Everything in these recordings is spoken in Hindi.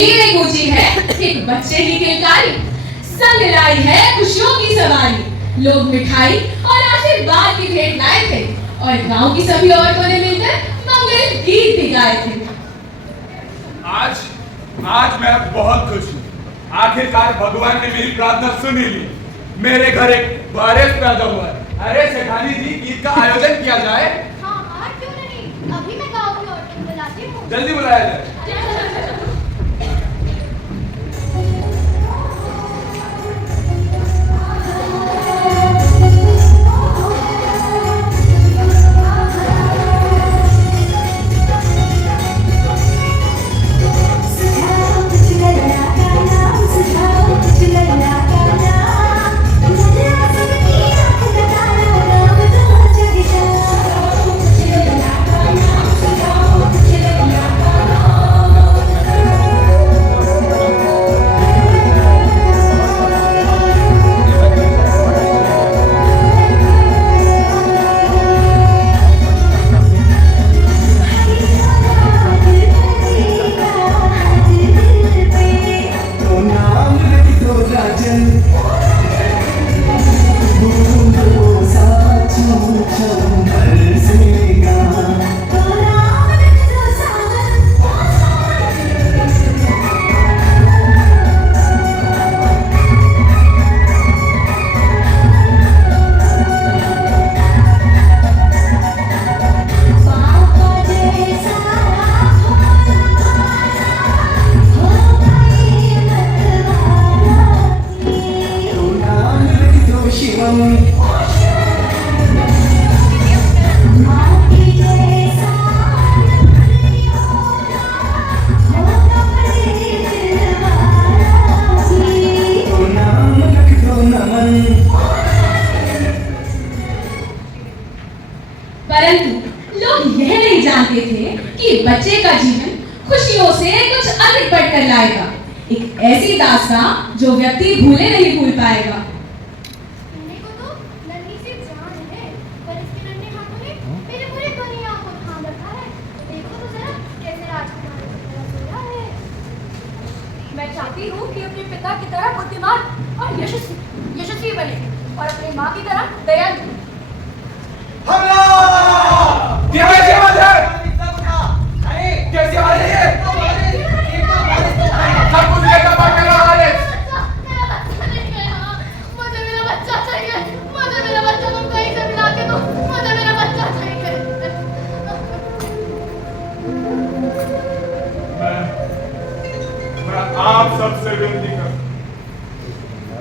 में गूंजी है एक बच्चे की किलकारी, संग लाई है खुशियों की सवारी। लोग मिठाई और आशीर्वाद की भेंट लाए थे और गांव की सभी औरतों ने मिलकर मंगल गीत भी गाए थे। आज आज मैं बहुत खुश हूँ। आखिरकार भगवान ने मेरी प्रार्थना सुन ही ली। मेरे घर एक वारिस पैदा हुआ है। अरे शेखानी जी, गीत का आयोजन किया जाए। हाँ हाँ, क्यों नहीं। अभी मैं गाँव की औरतों को बुलाती हूँ। जल्दी बुलाया जाए। परंतु लोग यह नहीं जानते थे कि बच्चे का जीवन खुशियों से कुछ अधिक बढ़कर लाएगा, एक ऐसी दास्तां जो व्यक्ति भूले नहीं भूल पाएगा। देखो तो नन्ही सी जान है, पर इसके नन्हे हाथों ने मेरे पूरी दुनिया को थाम रखा है। देखो तो जरा कैसे राजकुमार की तरह सोया है। मैं चाहती हूँ कि अपने पिता की तरह बुद्धिमान और यशस्वी बने और अपनी माँ की तरह दयालु। कैसी आवाज है ये? सब कुछ लेकर बात कर रहा है। मुझे मेरा बच्चा चाहिए। मुझे मेरा बच्चा तुम कहीं से मिला के दो। मुझे मेरा बच्चा चाहिए। मैं आप सबसे विनती कर,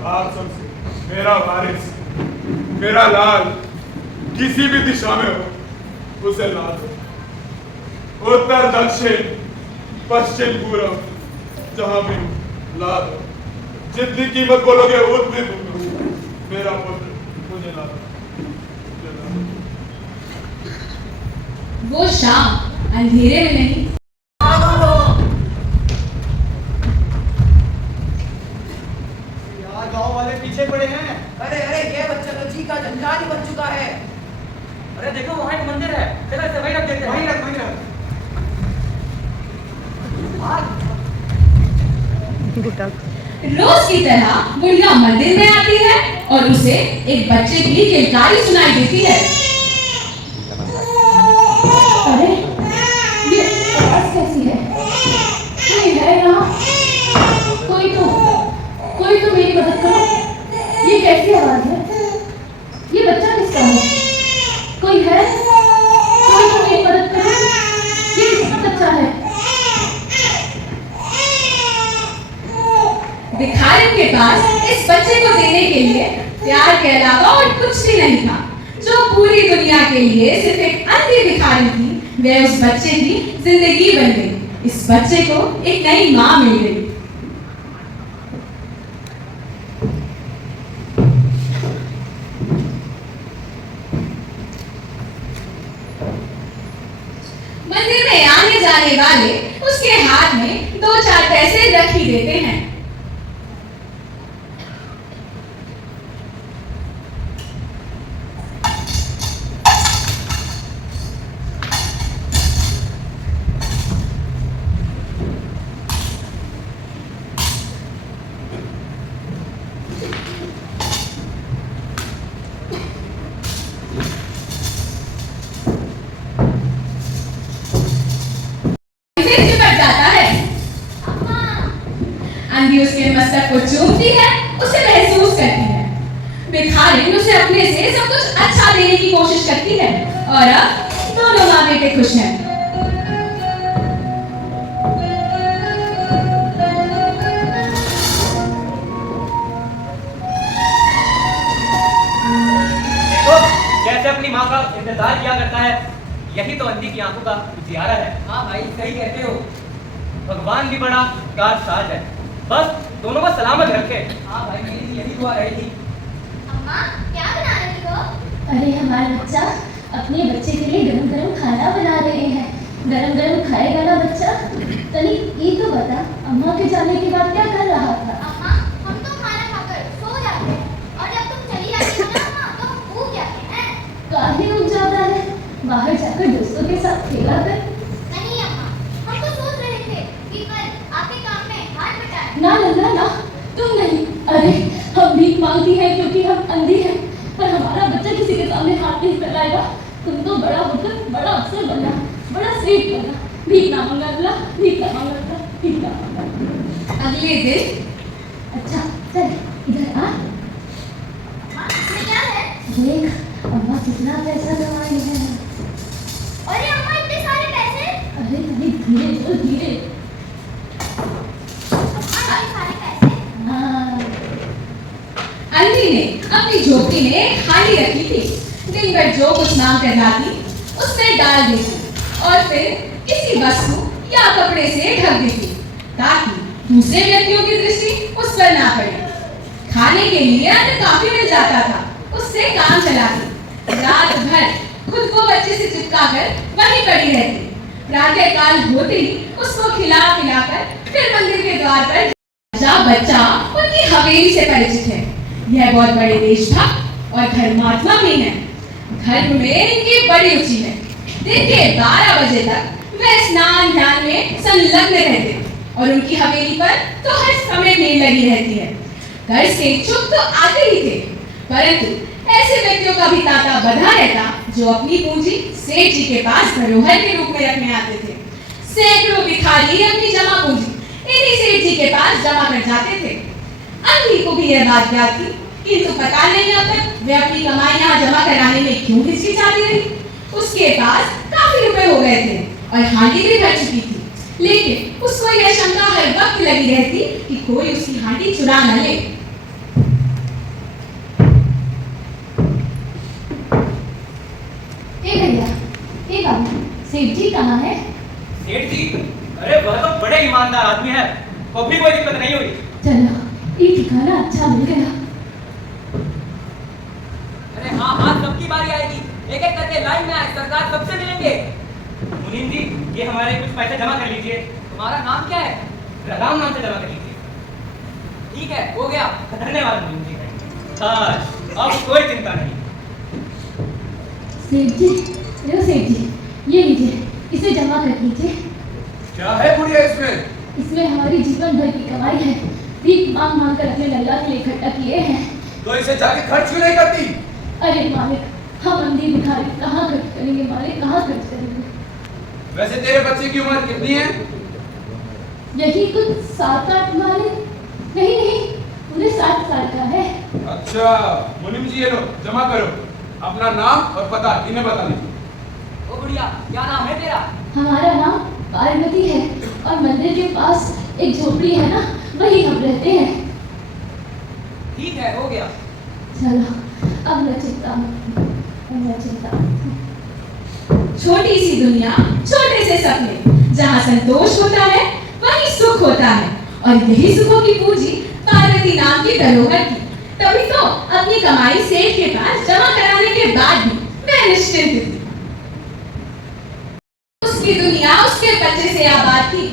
आप सबसे, मेरा वारिस, मेरा लाल किसी भी दिशा में हो, उसे ला दो। उत्तर दक्षिण पश्चिम पूर्व जहां भी ला दो। जितनी कीमत बोलोगे उतनी दूंगा। मेरा पुत्र मुझे ला दो। वो शाम अंधेरे में नहीं, यार गांव वाले पीछे पड़े हैं। अरे अरे, ये बच्चा तो जी का जंजाल ही बन चुका है। अरे देखो, वहां एक मंदिर है। चलो इसे वहीं रख देते हैं। वहीं रख, वहीं रख। रोज की तरह बुढ़िया मंदिर में आती है और उसे एक बच्चे की किलकारी सुनाई देती है। अरे ये आवाज कैसी है? कोई है यहाँ? कोई तो मेरी मदद करो। ये कैसी आवाज है? ये बच्चा किसका है? कोई है? कोई तो मेरी मदद करो। ये किसका बच्चा है? भिखारियों के पास इस बच्चे को देने के लिए प्यार के अलावा और कुछ भी नहीं था। जो पूरी दुनिया के लिए सिर्फ एक अंधी भिखारी थी, वह उस बच्चे की जिंदगी बन गई। इस बच्चे को एक नई माँ मिल गई। मंदिर में आने जाने वाले उसके हाथ में 2-4 पैसे रख ही देते हैं। अंधी उसके मस्तक को चूमती है, उसे महसूस करती है। भिखारिन उसे अपने से सब कुछ अच्छा देने की कोशिश करती है और अब दोनों माँ बेटे खुश हैं। देखो जैसे अपनी माँ का इंतजार किया करता है, यही तो अंधी की आंखों का उजियारा है। हाँ भाई सही कहते हो। भगवान भी बड़ा कारसाज है, बस दोनों को सलामत रखे। हाँ भाई मेरी यही दुआ रहेगी। अम्मा क्या बना रही हो? अरे हमारा बच्चा अपने बच्चे के लिए गरम गरम खाना बना रहे हैं। गरम गरम खाएगा ना बच्चा? तनी ये तो बता, अम्मा के जाने के बाद क्या कर रहा था? अम्मा हम तो खाना खाकर सो जाते हैं और जब तुम चली जाती हो ना अम्मा तो हम ऊब जाते हैं। काहे उठ जाता है? बाहर जाकर दोस्तों के साथ खेला कर। नहीं अम्मा, हम तो सोच रहे थे कि कल आपके काम में हाथ बटाएं। ना नन्ना ना, तुम नहीं। अरे हम भीख मांगती हैं क्योंकि हम अंधी हैं, पर हमारा बच्चा किसी के सामने हाथ नहीं फैलाएगा। तुम तो बड़ा होकर बड़ा अफसर बनना, बड़ा सेठ बनना। भीख ना मांगा अल्लाह, भीख ना मांगा अल्लाह, भीख ना मांगा। अगले दिन अच्छा चल इधर आ, अम्मा इसमें क्या है? देख अम्मा कितना पैसा कमाई है। अरे अम्मा इतने सारे पैसे? अरे अरे धीरे चल धीरे। अम्मा ये सारे पैसे? हाँ अंधी ने अपनी झोपड़ी में खाली रखी थी। दिन भर जो कुछ मांग कर लाती उसमें डाल देती और फिर किसी वस्तु या कपड़े से ढक देती ताकि दूसरे व्यक्तियों की दृष्टि उस पर ना पड़े। खाने के लिए अन्न काफी मिल जाता था, उससे काम चलाती। रात भर खुद को बच्चे से चिपका कर वहीं पड़ी रहती। प्रातः काल होते ही उसको खिला पिलाकर फिर मंदिर के द्वार पर जा बच्चा उनकी हवेली से परिचित है। यह बहुत बड़े देशभक्त और धर्मात्मा भी हैं। धर्म में इनकी बड़ी रुचि है। दिन के 12 बजे तक वे स्नान ध्यान में संलग्न रहते और उनकी हवेली पर तो हर समय मेल लगी रहती है। घर से चुप तो आते ही थे, परंतु ऐसे व्यक्तियों का भी तांता बंधा रहता जो अपनी पूंजी सेठ जी के पास धरोहर के रूप में रखने आते थे। सैकड़ों भिखारी अपनी जमा पूंजी इन्हीं सेठ जी के पास जमा कर जाते थे। अंधी को भी यह बात याद थी, किंतु पता नहीं अब तक वे अपनी कमाई यहाँ जमा कराने में क्यों हिचकिचाती रही। उसके पास काफी रुपए हो गए थे और हांडी भी भर चुकी थी, लेकिन उसको यह शंका हर वक्त लगी रहती कि कोई उसकी हांडी चुरा न ले। ए भैया, ए बाबू, सेठ जी कहाँ है? सेठ जी, अरे वह तो बड़े ईमानदार आदमी है, कभी कोई दिक्कत नहीं हुई। चलो ये ठिकाना अच्छा मिल गया। अरे हाँ हाँ सबकी बारी आएगी, एक एक करके लाइन में आए, सरकार सबसे मिलेंगे। मुनीम जी ये हमारे कुछ पैसे जमा कर लीजिए। तुम्हारा नाम क्या है? राम नाम से जमा कर लीजिए। ठीक है हो गया, धन्यवाद मुनीम जी। हाँ अब कोई चिंता नहीं। सेठ जी, लो सेठ जी, ये लीजिए, इसे जमा कर लीजिए। क्या है बुढ़िया इसमें? इसमें हमारी जीवन भर की कमाई है। भीख मांग मांग कर अपने लल्ला के लिए इकट्ठा किए हैं। तो इसे जाके खर्च क्यों नहीं करती? अरे मालिक, हम अंधी भिखारी कहाँ खर्च करेंगे मालिक, कहाँ खर्च करेंगे? वैसे तेरे बच्चे की उम्र कितनी है? यही कुछ 7-8 मालिक। नहीं नहीं, पूरे 7 साल का है। अच्छा मुनीम जी ये लो जमा करो। अपना नाम और पता इन्हें बता दीजिए। ओ बुढ़िया क्या नाम है तेरा? हमारा नाम पार्वती है और मंदिर के पास एक झोपड़ी है ना, वही हम रहते हैं। ठीक है हो गया। चलो अब न चिंता मत, अब न चिंता मत। छोटी सी दुनिया, छोटे से सपने, जहाँ संतोष होता है वहीं सुख होता है और यही सुखों की पूंजी पार्वती नाम की धरोहर थी। तभी तो अपनी कमाई सेठ के पास जमा कराने के बाद भी वह निश्चिंत थी। उसकी दुनिया उसके बच्चे से आबाद थी।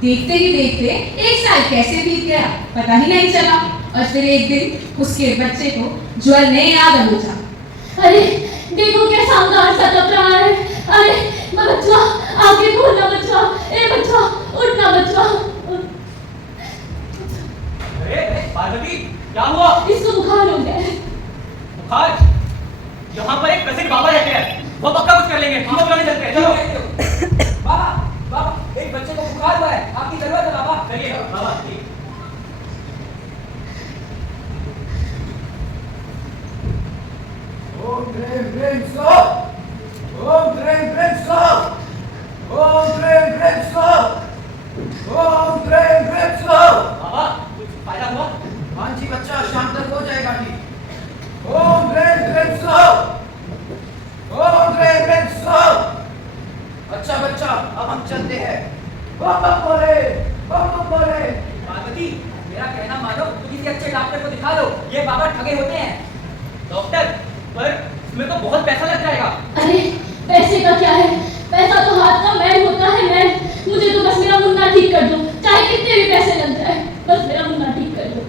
देखते ही देखते 1 साल कैसे बीत गया पता ही नहीं चला और फिर एक दिन उसके बच्चे को ज्वर ने याद बूझा। अरे देखो क्या शानदार सा लग रहा है। अरे बच्चा आगे बोलना, बच्चा ए बच्चा उठना, बच्चा अरे पार्वती क्या हुआ? इसको बुखार हो गया है। बुखार? यहाँ पर एक प्रसिद्ध बाबा रहते हैं, वो पक्का कुछ कर लेंगे। हम लोग नहीं चलते हैं, चलो। बाबा बाबा एक बच्चे को बुखार हुआ है, आपकी जरूरत है बाबा। चलिए बाबा ठीक। ह्रीं स्वाहा, ओम ह्रीं ह्रीं स्वाहा, ओम ह्रीं ह्रीं स्वाहा, ओम ह्रीं ह्रीं स्वाहा। बाबा कुछ फायदा हुआ? हाँ जी बच्चा, शाम तक हो जाएगा ठीक। ओम ह्रीं ह्रीं स्वाहा, ओम ह्रीं ह्रीं स्वाहा। अच्छा बच्चा, अब हम चलते हैं। बम बम बोले, बम बम बोले। पार्वती मेरा कहना मानो तो किसी अच्छे डॉक्टर को दिखा दो, ये बाबा ठगे होते हैं। डॉक्टर पर इसमें तो बहुत पैसा लग जाएगा। अरे पैसे का क्या है, पैसा तो हाथ का मैल होता है मैल। मुझे तो बस मेरा मुन्ना ठीक कर दो, चाहे कितने भी पैसे लग जाए, बस मेरा मुन्ना ठीक कर दो।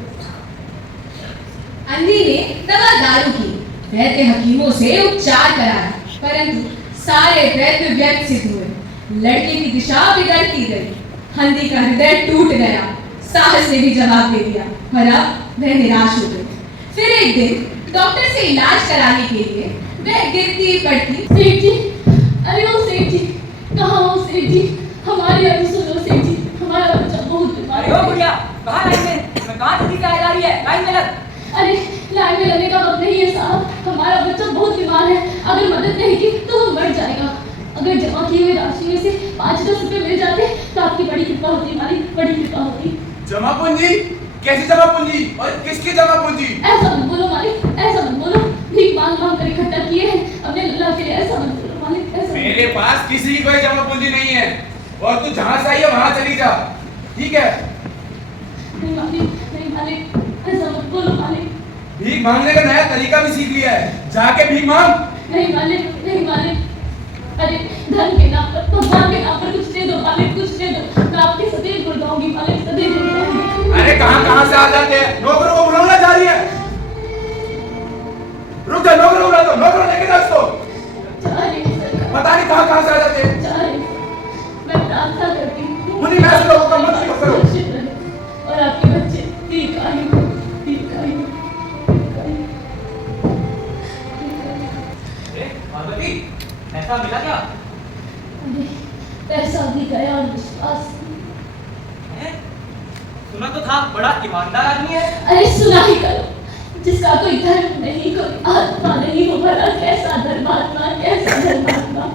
अंधी ने दवा दारू की, वैद्य हकीमों से उपचार कराया, परंतु सारे प्रयत्न व्यर्थ सिद्ध हुए। लड़के की दिशा बिगड़ती गई, अंधी का हृदय टूट गया, साहस ने भी जवाब दे दिया और अब वह निराश हो गई। फिर एक दिन डॉक्टर से इलाज कराने के लिए वह गिरती पड़ती। सेठ जी, अरे ओ सेठ जी, कहाँ हो सेठ जी? हमारी अभी सुनो सेठ जी, हमारा बच्चा बहुत बीमार अरे ओ बुढ़िया, कहाँ लाइन में? मैं कहाँ जल्दी से आ जा रही है? लाइन में लग। अरे लाइन में लगने का वक्त नहीं है साहब, हमारा बच्चा बहुत बीमार है। अगर मदद नहीं की तो वो मर जाएगा। अगर जमा किए हुए राशि में से 5-10 रुपए मिल जाते तो आपकी बड़ी कृपा होती, हमारी बड़ी कृपा होती। जमा पूंजी? कैसी जमा पूंजी और किसकी जमा पूंजी? ऐसा मत बोलो मालिक, ऐसा मत बोलो। भीख मांग मांग कर इकट्ठा किए हैं अपने लल्ला के लिए, ऐसा मत बोलो मालिक, ऐसा मत मेरे पास किसी की कोई जमा पूंजी नहीं है और तू जहां से आई है वहां चली जा, ठीक है? नहीं मालिक, नहीं मालिक, ऐसा मत बोलो मालिक। भीख मांगने का नया तरीका भी सीख लिया है, जाके भीख मांग। नहीं मालिक, नहीं मालिक। अरे धन के नाम पर, भगवान के नाम पर कुछ दे दो मालिक, कुछ दे दो। मैं आपके सदैव गुणगाऊंगी मालिक, सदैव गुणगाऊंगी। अरे कहां से आ जाते हैं? नौकरों को बुलाना जा रही है। रुक जा, नौकरों बुला दो, नौकरों लेके जा इसको। जा रही हूँ सरकार, पता नहीं कहां से आ जाते हैं। जा रही हूँ। मैं प्रार्थना करती हूँ मुनि मैं ऐसे लोगों का मत करो। सुरक्षित रहे और आपके बच्चे दीर्घायु हो, दीर्घायु हो, दीर्घायु हो, दीर्घायु हो। अरे पार्वती ऐसा मिला क्या? अरे पैसा भी गया और विश्वास भी। हैं? सुना तो था बड़ा ईमानदार आदमी है। अरे सुना ही करो, जिसका कोई धर्म नहीं, कोई आत्मा नहीं, वो भला कैसा धर्मात्मा, कैसा धर्मात्मा।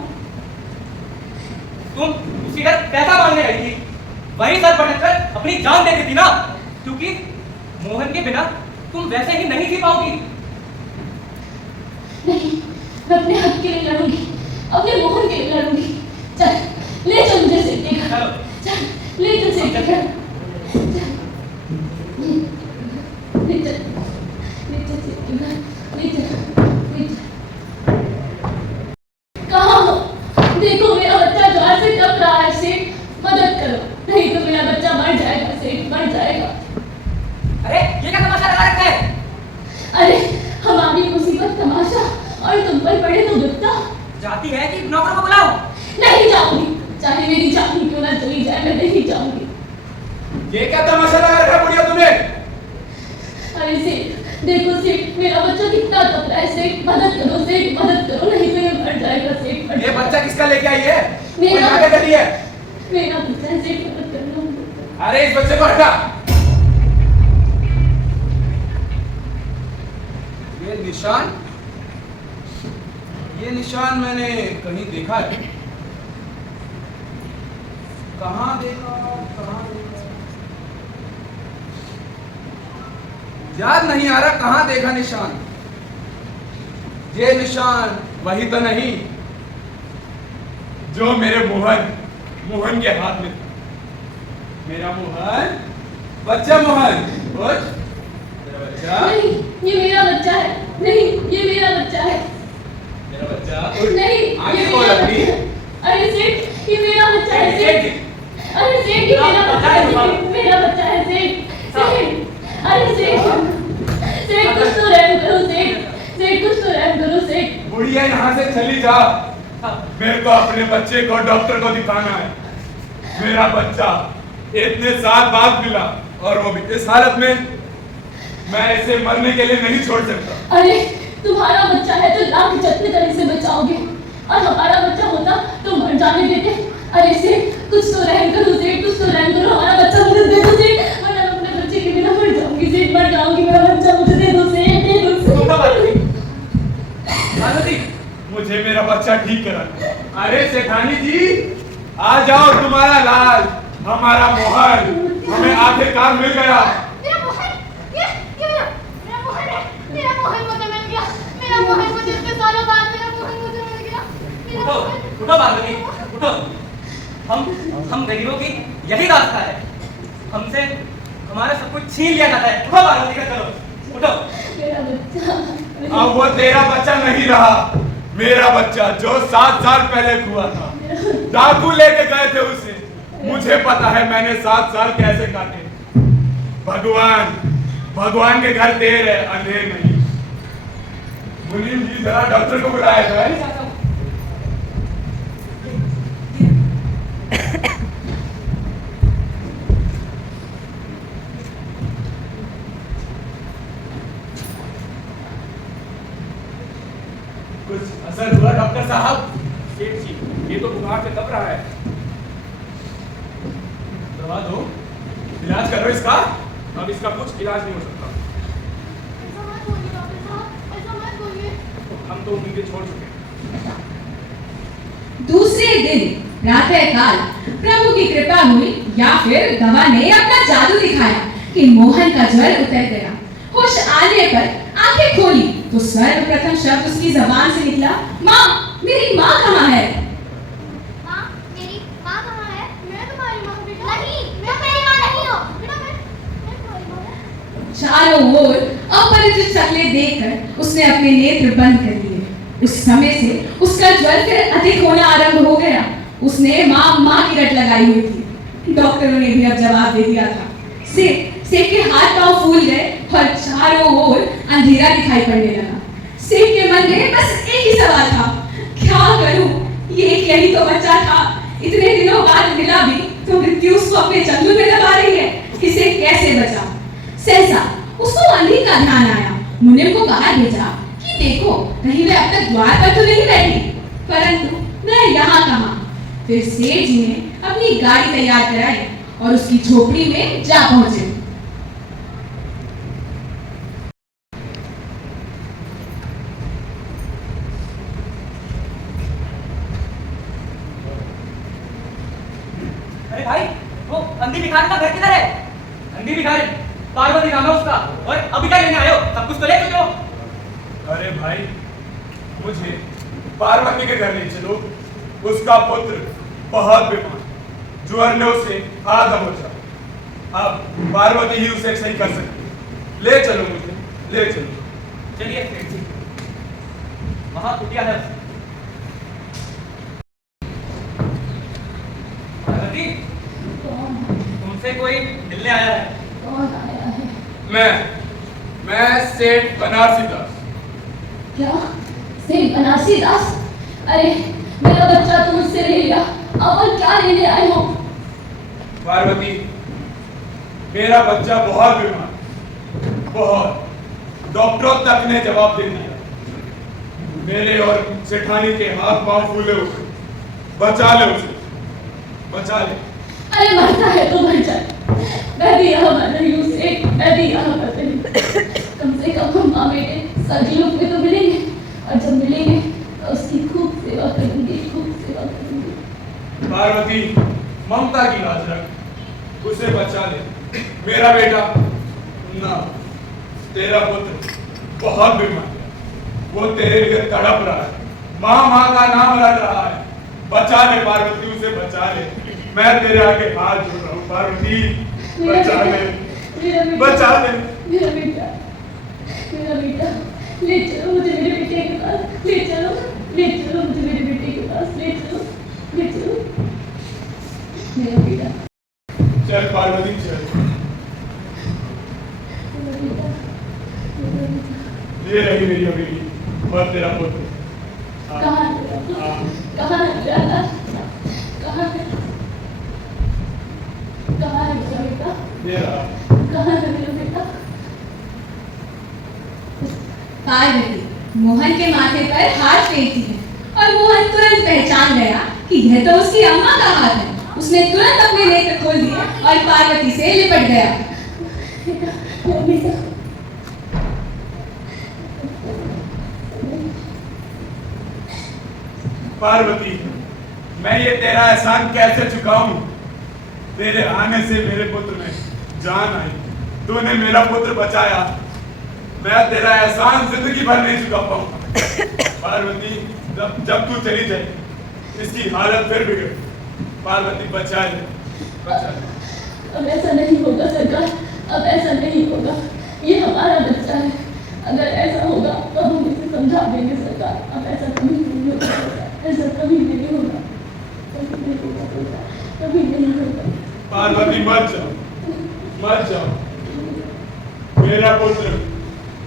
तुम उसी घर पैसा मांगने गई थी, वही सर पटक कर अपनी जान दे देती ना, क्योंकि मोहन के बिना तुम वैसे ही नहीं जी पाओगी। नहीं, मैं अपने हक के लिए लड़ूंगी, अपने मोहन के लिए लड़ूंगी। चल ले चल मुझे सेठ के घर, चलो। चल ले चल सेठ के घर, चल ले चल, ले चल सेठ के घर, ले चल, ले चल। कहाँ हो? देखो मेरा बच्चा द्वार से टप रहा है सेठ, मदद करो, नहीं तो मेरा बच्चा मर जाएगा सेठ, मर जाएगा। अरे ये क्या तमाशा लगा रखा है? अरे हमारी मुसीबत तमाशा और तुम पर पड़े तो गुप्ता। जाती है कि नौकर को बुलाओ? नहीं जाऊंगी, चाहे मेरी जान ही क्यों ना चली जाए, मैं नहीं जाऊंगी। ये क्या तमाशा लगा रखा बुढ़िया तूने? अरे सेठ, देखो सेठ, मेरा बच्चा कितना तप रहा है सेठ, मदद करो सेठ, मदद करो, नहीं तो ये मर जाएगा सेठ, मर ये जाएगा। बच्चा किसका लेके आई है? मेरा। कोई नाटक कर रही है? मेरा बच्चा है सेठ, मदद करना। अरे इस बच्चे को हटा। ये निशान मैंने कहीं देखा है। कहाँ देखा? याद नहीं आ रहा कहाँ देखा निशान। ये निशान वही तो नहीं जो मेरे मोहन के हाथ में था। मेरा मोहन, बच्चा मोहन, उठ। मेरा बच्चा, नहीं, ये मेरा बच्चा है, नहीं, ये मेरा बच्चा है, मेरा बच्चा, उठ। नहीं, आगे ये बोल मेरा अपनी। बच्चा है। अरे सेठ, ये मेरा बच्चा है सेठ, अरे सेठ, ये मेरा बच्चा है सेठ, मेरा बच्चा है सेठ, सेठ, अरे सेठ, सेठ कुछ तो रहम करो सेठ, सेठ कुछ तो रहम करो सेठ। बुढ़िया यहाँ से चली जा। मेरे को अपने बच्चे को डॉक्टर को दिखाना है। मेरा बच्चा इतने साल बाद मिला और वो भी इस हालत में। मैं इसे मरने के लिए नहीं छोड़ सकता। अरे तुम्हारा बच्चा है तो लाख जतने तरह से बचाओगे, और हमारा बच्चा होता तो मर जाने देते। अरे सेठ कुछ तो रहम करो सेठ, कुछ तो रहम करो, हमारा बच्चा मुझे दे दो सेठ, वरना मैं अपने बच्चे के बिना मर जाऊंगी सेठ, मर जाऊंगी। मेरा बच्चा मुझे दे दो सेठ, दे दो सेठ। पार्वती अरे सेठानी जी, आ जाओ, तुम्हारा लाल, हमारा मोहन हमें आखिरकार मिल गया। मेरा मोहन, ये मेरा मोहन है। मेरा मोहन मुझे मिल गया। मेरा मोहन मुझे इतने सालों बाद मेरा मोहन मुझे मिल गया। मेरा उठो मोहन। उठो पार्वती, उठो। हम गरीबों की यही रास्ता है, हमसे हमारा सब कुछ छीन लिया जाता है। उठो पार्वती का, चलो उठो। मेरा बच्चा, अब वो तेरा बच्चा नहीं रहा, मेरा बच्चा जो 7 साल पहले हुआ था। डाकू लेके गए थे उसे। मुझे पता है मैंने 7 साल कैसे काटे। भगवान के घर देर है, अंधेर नहीं। मुनीम जी, जरा डॉक्टर को बुलाया जाए। कुछ असर हुआ डॉक्टर साहब? सेठ जी, ये तो बुखार से दब रहा है। दवा दो, इलाज करो इसका। अब इसका कुछ इलाज नहीं हो सकता। ऐसा मत बोलिए डॉक्टर साहब, ऐसा मत बोलिए। हम तो उम्मीदें छोड़ चुके हैं। दूसरे दिन प्रातःकाल प्रभु की कृपा हुई या फिर दवा ने अपना जादू दिखाया कि मोहन का ज्वर उतर गया। होश आने पर आंखें खोली तो सर्वप्रथम शब्द उसकी जबान से निकला, माँ, मेरी माँ कहाँ है? माँ, मेरी माँ कहाँ है? मैं तुम्हारी माँ हूँ बेटा। नहीं, मैं मेरी माँ नहीं हूँ बेटा। मैं तुम्हारी माँ हूँ। चारों ओर अपरिचित शक्लें देखकर उसने अपने नेत्र बंद कर लिए। उस समय से उसका ज्वर फिर अधिक होना आरंभ हो गया। उसने माँ की रट लगाई हुई थी। डॉक्टरों ने भी अब जवाब दे दिया था। सेठ के हाथ पांव फूल गए और चारों ओर अंधेरा दिखाई पड़ने लगा। सेठ के मन में बस एक ही सवाल था, क्या करूं? ये यही तो बच्चा था, इतने दिनों बाद मिला भी तो मृत्यु उसको अपने चंगुल में दबा रही है। इसे कैसे बचाऊं? सहसा उसको अंधी का ध्यान आया। मुनिम को कहा भेजा कि देखो कहीं मैं अब तक द्वार पर तो नहीं बैठी, परंतु मैं यहाँ कहाँ। फिर सेठ जी ने अपनी गाड़ी तैयार कराई और उसकी झोपड़ी में जा पहुंचे। अरे भाई, वो अंधी भिखारी का घर किधर है? अंधी भिखारी पार्वती नाम है उसका। और अभी क्या लेने आए हो? सब कुछ तो ले चुके हो। अरे भाई, मुझे पार्वती के घर ले चलो। उसका पुत्र बहुत बीमार, ज्वर ने उसे आधा हो जाए। अब पार्वती ही उसे सही कर सकती। ले चलो मुझे, ले चलो। चलिए सेठ जी, वहां कुटिया है। पार्वती, कौन तुमसे कोई मिलने आया है। कौन आया है? मैं सेठ बनारसी दास। क्या? सेठ बनारसी दास? अरे मेरा बच्चा तो मुझसे ले लिया, अब और क्या लेने आए हो? पार्वती, मेरा बच्चा बहुत बीमार, बहुत। डॉक्टरों तक ने जवाब दे दिया। मेरे और सेठानी के हाथ पांव फूले हुए। बचा ले उसे, बचा ले। अरे मरता है तो मर जाए, मैं भी यहाँ मर रही हूँ सेठ, मैं भी यहाँ मर रही हूँ। कम से कम हम माँ बेटे सजीलों में तो मिलेंगे, और जब मिलेंगे तो उसकी खूब सेवा करूंगी, खूब सेवा करूंगी। पार्वती, ममता की लाज रख, उसे बचा ले। मेरा बेटा ना, तेरा पुत्र बहुत बीमार है, वो तेरे लिए तड़प रहा है, माँ का नाम रट रहा है। बचा ले पार्वती, उसे बचा ले। मैं तेरे आगे हाथ जोड़ रहा हूँ पार्वती, बचा ले, बचा ले। मेरा बेटा, मेरा बेटा, ले चलो मुझे मेरे बेटे के पास, ले चलो, ले चलो मुझे मेरे बेटे के पास, ले चलो, ले चलो मेरा बेटा। चल पार्वती, चल। मेरा बेटा, मेरा बेटा। ये रही मेरी हवेली और तेरा पुत्र। कहाँ है मेरा पुत्र? कहाँ है मेरा लाल? कहाँ है? कहाँ है मेरा बेटा? ये रहा। कहाँ है मेरा बेटा? पार्वती मोहन के माथे पर हाथ फेरती है और मोहन तुरंत पहचान गया कि यह तो उसकी अम्मा का हाथ है। उसने तुरंत अपने नेत्र खोल दिए और पार्वती से लिपट गया। बेटा, पार्वती, मैं ये तेरा एहसान कैसे चुकाऊं? तेरे आने से मेरे पुत्र में जान आई, तूने मेरा पुत्र बचाया। मैं तेरा एहसान जिंदगी भर नहीं चुका पाऊंगा। पार्वती, जब तू चली जाए इसकी हालत फिर बिगड़। पार्वती बचा ले, बचा ले। अब ऐसा नहीं होगा सरकार, अब ऐसा नहीं होगा। ये हमारा बच्चा है, अगर ऐसा होगा तो हम इसे समझा देंगे सरकार। अब ऐसा कभी नहीं होगा सरकार, ऐसा कभी नहीं होगा, कभी नहीं होगा सरकार, कभी नहीं होगा। पार्वती मत जाओ, मत जाओ। मेरा पुत्र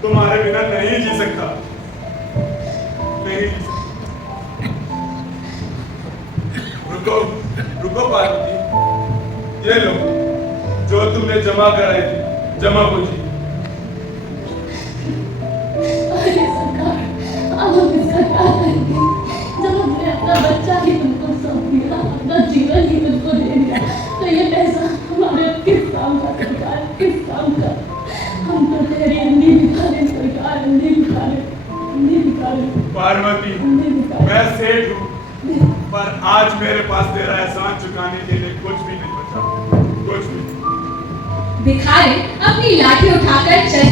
तुम्हारे बिना नहीं जी सकता, नहीं जी सकता। रुको, रुको पार्वती, ये लो जो तुमने जमा कराई थी, जमा पूंजी। अरे सरकार, अब हम इसका क्या करेंगे? जब हमने अपना बच्चा ही तुमको सौंप दिया, अपना जीवन ही तुमको दे दिया, तो ये पैसा हमारे अब किस काम का सरकार, किस काम का? हम तो तेरी अंधी भिखारी सरकार, अंधी भिखारी, अंधी भिखारी। पार्वती, मैं सेठ हूँ, पर आज मेरे पास तेरा एहसान चुकाने के लिए कुछ भी नहीं बचा, कुछ भी। भिखारी अपनी लाठी उठाकर चल,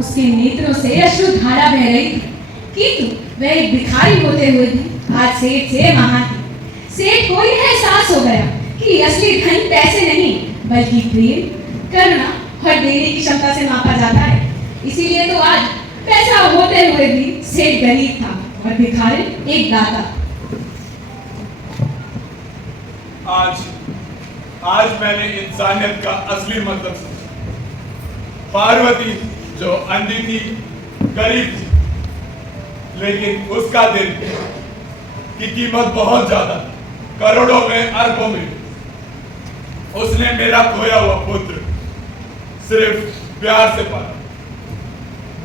उसके नेत्रों से अश्रुधारा बह रही थी। किंतु वह एक भिखारी होते हुए भी आज सेठ से महान थी। सेठ को यह एहसास हो गया कि असली धन पैसे नहीं बल्कि प्रेम, करुणा और देने की क्षमता से मापा जाता है। इसीलिए तो आज पैसा होते हुए भी सेठ गरीब था और भिखारी एक दाता। आज मैंने इंसानियत का असली मतलब समझा। पार्वती जो अंधी थी, गरीब थी, लेकिन उसका दिल की कीमत बहुत ज्यादा, करोड़ों में, अरबों में। उसने मेरा खोया हुआ पुत्र सिर्फ प्यार से पाला।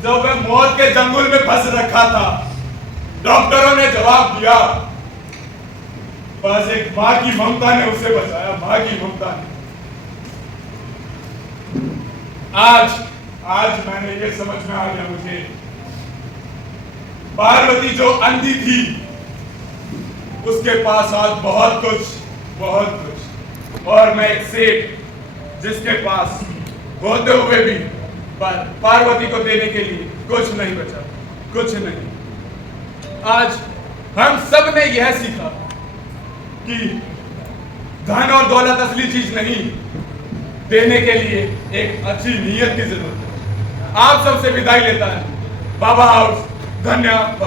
जब वह मौत के जंगल में फंस रखा था, डॉक्टरों ने जवाब दिया, बस एक मां की ममता ने उसे बचाया, मां की ममता ने। आज मैंने ये समझ में आ गया मुझे, पार्वती जो अंधी थी उसके पास आज बहुत कुछ, और मैं एक सेठ जिसके पास होते हुए भी पर पार्वती को देने के लिए कुछ नहीं बचा, कुछ नहीं। आज हम सब ने यह सीखा कि धन और दौलत असली चीज नहीं, देने के लिए एक अच्छी नीयत की जरूरत है। आप सबसे विदाई लेता है बाबा हाउस। धन्यवाद।